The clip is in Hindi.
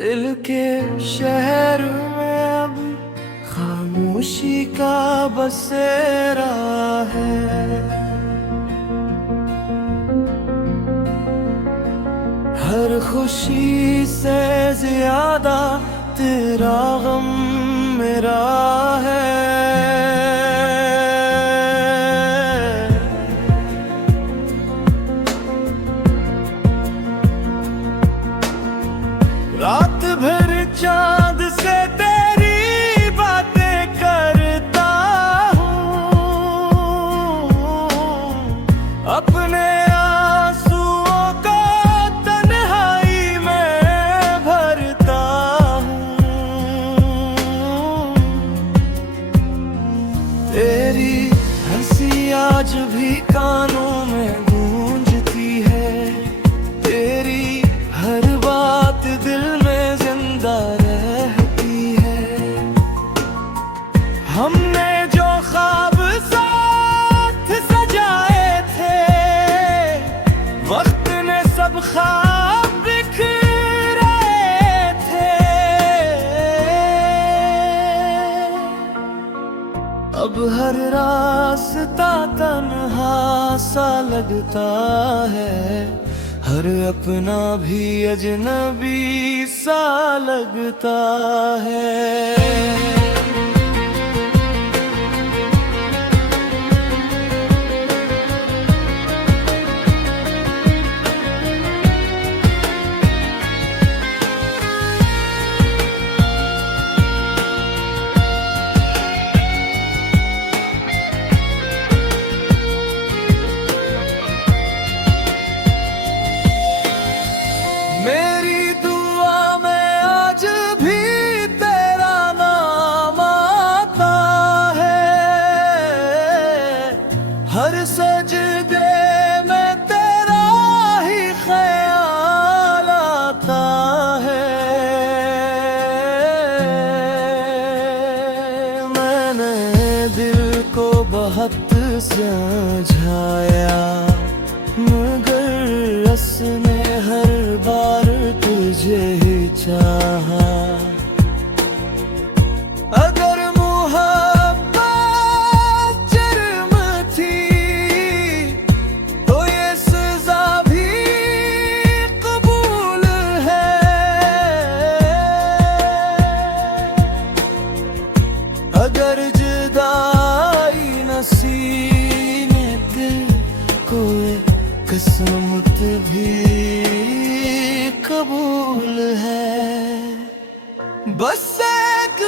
दिल के शहर में अब खामोशी का बसेरा है। हर खुशी से ज्यादा तेरा गम मेरा है। रात भर चांद से तेरी बातें करता हूँ, अपने आंसुओं को तन्हाई में भरता हूँ। तेरी हंसी आज भी कानों में गूंजती है, तेरी हर बात दिल में जिंदा रहती है। हमने जो ख्वाब साथ सजाए थे, वक्त ने सब ख्वाब बिखराए थे। अब हर रास्ता तन्हा सा लगता है, हर अपना भी अजनबी सा लगता है। मेरी दुआ में आज भी तेरा नाम आता है, हर सजदे में तेरा ही ख्याल आता है। मैंने दिल को बहुत समझाया, मगर उसने हर बार तुझे ही चाहा। अगर मोहब्बत जुर्म थी तो ये सजा भी कबूल है। अगर जुदाई नसीने दिल को किस्मत भी कबूल है। बस एक